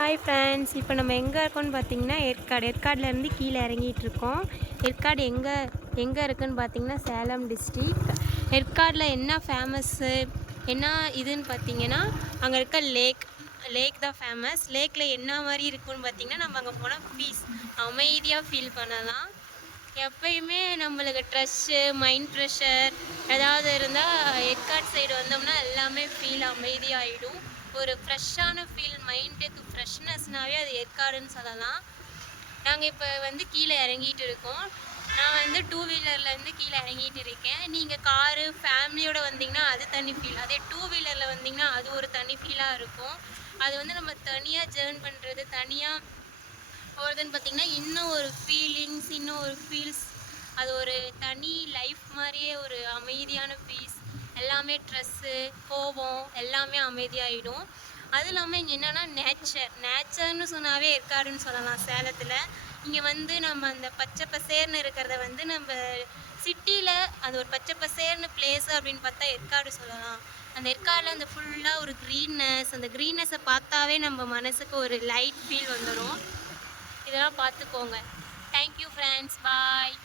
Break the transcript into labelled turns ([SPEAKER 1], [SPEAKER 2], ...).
[SPEAKER 1] Hi friends இப்போ நம்ம எங்கே இருக்கோம்னு பார்த்தீங்கன்னா ஏற்காடு. ஏற்காடுலேருந்து கீழே இறங்கிட்டு இருக்கோம் ஏற்காடு எங்கே எங்கே இருக்குதுன்னு பார்த்தீங்கன்னா சேலம் டிஸ்ட்ரிக் ஏற்காடில் என்ன ஃபேமஸ்ஸு என்ன இதுன்னு பார்த்தீங்கன்னா அங்கே இருக்க லேக் லேக் தான் ஃபேமஸ் லேக்கில் என்ன மாதிரி இருக்குன்னு பார்த்தீங்கன்னா நம்ம அங்கே போனால் பீஸ் அமைதியாக ஃபீல் பண்ணலாம். எப்பயுமே நம்மளுக்கு ட்ரெஷ்ஷு மைண்ட் ப்ரெஷர் ஏதாவது இருந்தால் ஏற்காடு சைடு வந்தோம்னா எல்லாமே ஃபீல் அமைதியாகிடும் ஒரு ஃப்ரெஷ்ஷான ஃபீல் மைண்டுக்கு ஃப்ரெஷ்னஸ்னாவே அது ஏற்காடுன்னு சொல்லலாம். நாங்கள் இப்போ வந்து கீழே இறங்கிட்டு இருக்கோம். நான் வந்து டூ வீலர்லேருந்து கீழே இறங்கிட்டு இருக்கேன். நீங்கள் காரு ஃபேமிலியோடு வந்தீங்கன்னா அது தனி ஃபீல் அதே டூ வீலரில் வந்தீங்கன்னா அது ஒரு தனி ஃபீலாக இருக்கும். அது வந்து நம்ம தனியாக ஜேர்ன் பண்ணுறது தனியாக போகிறதுன்னு பார்த்தீங்கன்னா இன்னும் ஒரு ஃபீலிங்ஸ் இன்னும் ஒரு ஃபீல்ஸ் அது ஒரு தனி லைஃப் மாதிரியே ஒரு அமைதியான பீஸ் எல்லாமே ட்ரெஸ்ஸு கோபம் எல்லாமே அமைதியாகிடும் அதுவும் இல்லாமல் இங்கே என்னென்னா நேச்சர் நேச்சர்னு சொன்னாவே ஏற்காடுன்னு சொல்லலாம் சேலத்தில். இங்கே வந்து நம்ம அந்த பச்சை பசேர்னு இருக்கிறத வந்து நம்ம சிட்டியில் அது ஒரு பச்சை பசேர்னு பிளேஸ் அப்படின்னு பார்த்தா ஏற்காடு சொல்லலாம். அந்த ஏற்காடில் அந்த ஃபுல்லாக ஒரு க்ரீன்னஸ் அந்த க்ரீன்னஸை பார்த்தாவே நம்ம மனசுக்கு ஒரு லைட் ஃபீல் வந்துடும் இதெல்லாம் பார்த்துக்கோங்க. Thank you friends bye